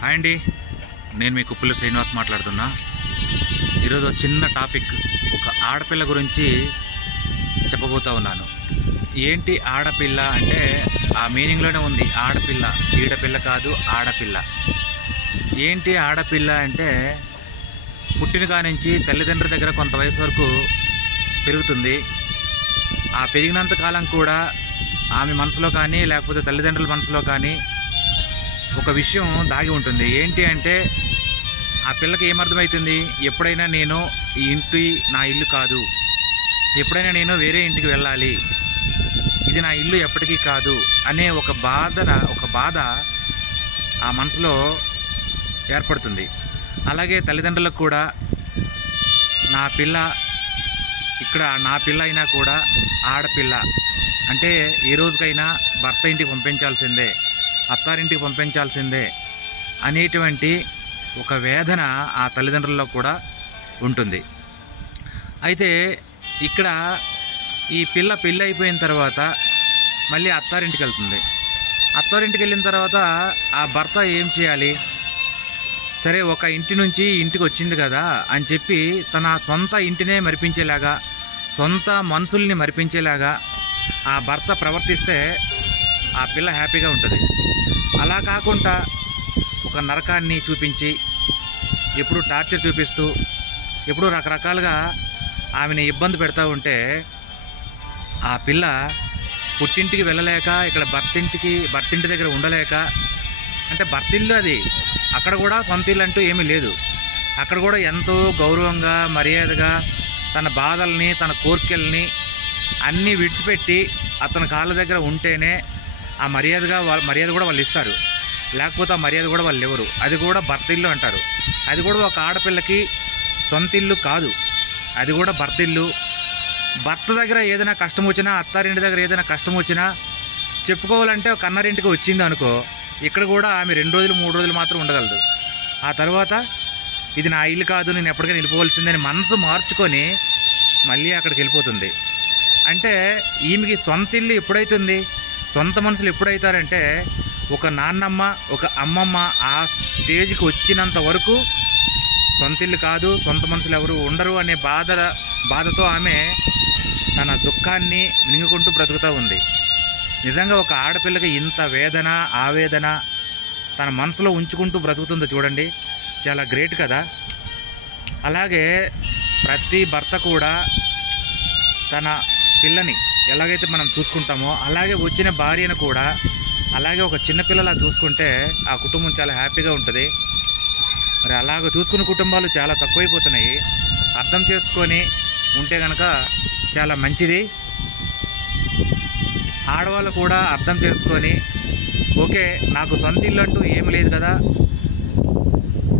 Hi అండి, నేను మీ కుప్పల శ్రీనివాస్ మాట్లాడుతున్నా. ఈరోజు చిన్న టాపిక్, ఒక ఆడపిల్ల గురించి చెప్పబోతూ ఉన్నాను. ఏంటి ఆడపిల్ల అంటే ఆ మీనింగ్లోనే ఉంది, ఆడపిల్ల. ఈడపిల్ల కాదు, ఆడపిల్ల. ఏంటి ఆడపిల్ల అంటే పుట్టిన కానించి తల్లిదండ్రుల దగ్గర కొంత వయసు వరకు పెరుగుతుంది. ఆ పెరిగినంత కాలం కూడా ఆమె మనసులో కానీ లేకపోతే తల్లిదండ్రుల మనసులో కానీ ఒక విషయం దాగి ఉంటుంది. ఏంటి అంటే ఆ పిల్లకి ఏమర్థమవుతుంది, ఎప్పుడైనా నేను ఈ ఇంటి నా ఇల్లు కాదు, ఎప్పుడైనా నేను వేరే ఇంటికి వెళ్ళాలి, ఇది నా ఇల్లు ఎప్పటికీ కాదు అనే ఒక బాధ ఆ మనసులో ఏర్పడుతుంది. అలాగే తల్లిదండ్రులకు కూడా నా పిల్ల ఇక్కడ, నా పిల్ల అయినా కూడా ఆడపిల్ల అంటే ఏ రోజుకైనా భర్త ఇంటికి పంపించాల్సిందే, అత్తారింటికి పంపించాల్సిందే అనేటువంటి ఒక వేదన ఆ తల్లిదండ్రుల్లో కూడా ఉంటుంది. అయితే ఇక్కడ ఈ పిల్ల పెళ్ళి అయిపోయిన తర్వాత మళ్ళీ అత్తారింటికి వెళ్తుంది. అత్తారింటికి వెళ్ళిన తర్వాత ఆ భర్త ఏం చేయాలి, సరే ఒక ఇంటి నుంచి ఇంటికి వచ్చింది కదా అని చెప్పి తన సొంత ఇంటినే మరిపించేలాగా, సొంత మనుషుల్ని మరిపించేలాగా ఆ భర్త ప్రవర్తిస్తే ఆ పిల్ల హ్యాపీగా ఉంటుంది. అలా కాకుండా ఒక నరకాన్ని చూపించి, ఎప్పుడు టార్చర్ చూపిస్తూ, ఎప్పుడు రకరకాలుగా ఆమెను ఇబ్బంది పెడతా ఉంటే ఆ పిల్ల పుట్టింటికి వెళ్ళలేక, ఇక్కడ భర్తింటి దగ్గర ఉండలేక, అంటే భర్తిల్లు అది, అక్కడ కూడా సొంత ఇల్లు అంటూ ఏమీ లేదు. అక్కడ కూడా ఎంతో గౌరవంగా మర్యాదగా తన బాధల్ని తన కోరికల్ని అన్నీ విడిచిపెట్టి అతని కాళ్ళ దగ్గర ఉంటేనే ఆ మర్యాద కూడా వాళ్ళు ఇస్తారు, లేకపోతే ఆ మర్యాద కూడా వాళ్ళు ఎవరు. అది కూడా భర్త ఇల్లు అంటారు. అది కూడా ఒక ఆడపిల్లకి సొంత ఇల్లు కాదు, అది కూడా భర్త ఇల్లు. భర్త దగ్గర ఏదైనా కష్టం వచ్చినా, అత్తారింటి దగ్గర ఏదైనా కష్టం వచ్చినా చెప్పుకోవాలంటే ఒక కన్నారింటికి వచ్చింది అనుకో, ఇక్కడ కూడా ఆమె 2 రోజులు 3 రోజులు మాత్రం ఉండగలదు. ఆ తర్వాత ఇది నా ఇల్లు కాదు, నేను ఎప్పటికైనా వెళ్ళిపోవాల్సిందని మనసు మార్చుకొని మళ్ళీ అక్కడికి వెళ్ళిపోతుంది. అంటే ఈమెకి సొంత ఇల్లు ఎప్పుడైతుంది, సొంత మనుషులు ఎప్పుడైతారంటే ఒక నాన్నమ్మ ఒక అమ్మమ్మ ఆ స్టేజ్కి వచ్చినంత వరకు సొంత ఇల్లు కాదు, సొంత మనుషులు ఎవరు ఉండరు అనే బాధతో ఆమె తన దుఃఖాన్ని మింగుకుంటూ బ్రతుకుతూ ఉంది. నిజంగా ఒక ఆడపిల్లకి ఇంత వేదన ఆవేదన తన మనసులో ఉంచుకుంటూ బ్రతుకుతుందో చూడండి, చాలా గ్రేట్ కదా. అలాగే ప్రతి భర్త కూడా తన పిల్లని ఎలాగైతే మనం చూసుకుంటామో అలాగే వచ్చిన భార్యను కూడా అలాగే ఒక చిన్నపిల్లలా చూసుకుంటే ఆ కుటుంబం చాలా హ్యాపీగా ఉంటుంది. మరి అలాగ చూసుకునే కుటుంబాలు చాలా తక్కువైపోతున్నాయి. అర్థం చేసుకొని ఉంటే కనుక చాలా మంచిది. ఆడవాళ్ళు కూడా అర్థం చేసుకొని, ఓకే నాకు సొంత ఇల్లు అంటూ ఏమి లేదు కదా,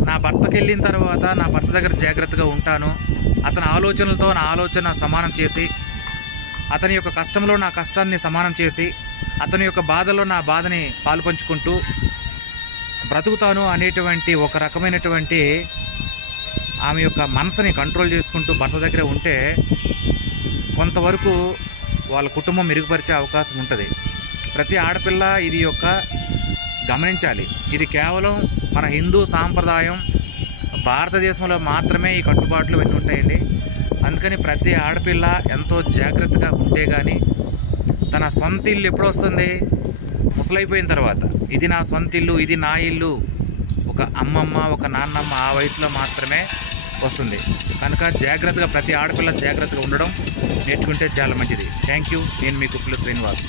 నా భర్తకి వెళ్ళిన తర్వాత నా భర్త దగ్గర జాగ్రత్తగా ఉంటాను, అతని ఆలోచనలతో నా ఆలోచన సమానం చేసి, అతని యొక్క కష్టంలో నా కష్టాన్ని సమానం చేసి, అతని యొక్క బాధలో నా బాధని పాలుపంచుకుంటూ బ్రతుకుతాను అనేటువంటి ఒక రకమైనటువంటి ఆమె యొక్క మనసుని కంట్రోల్ చేసుకుంటూ భర్త దగ్గర ఉంటే కొంతవరకు వాళ్ళ కుటుంబం మెరుగుపరిచే అవకాశం ఉంటుంది. ప్రతి ఆడపిల్ల ఇది గమనించాలి. ఇది కేవలం మన హిందూ సాంప్రదాయం, భారతదేశంలో మాత్రమే ఈ కట్టుబాట్లు ఇవన్నీ ఉంటాయండి. అందుకని ప్రతి ఆడపిల్ల ఎంతో జాగ్రత్తగా ఉంటే కానీ తన సొంత ఇల్లు ఎప్పుడు వస్తుంది, ముసలైపోయిన తర్వాత. ఇది నా సొంత ఇల్లు, ఇది నా ఇల్లు ఒక అమ్మమ్మ ఒక నాన్నమ్మ ఆ వయసులో మాత్రమే వస్తుంది. కనుక జాగ్రత్తగా ప్రతి ఆడపిల్ల జాగ్రత్తగా ఉండడం నేర్చుకుంటే చాలా మంచిది. Thank you. నేను మీ కుప్పల శ్రీనివాస్.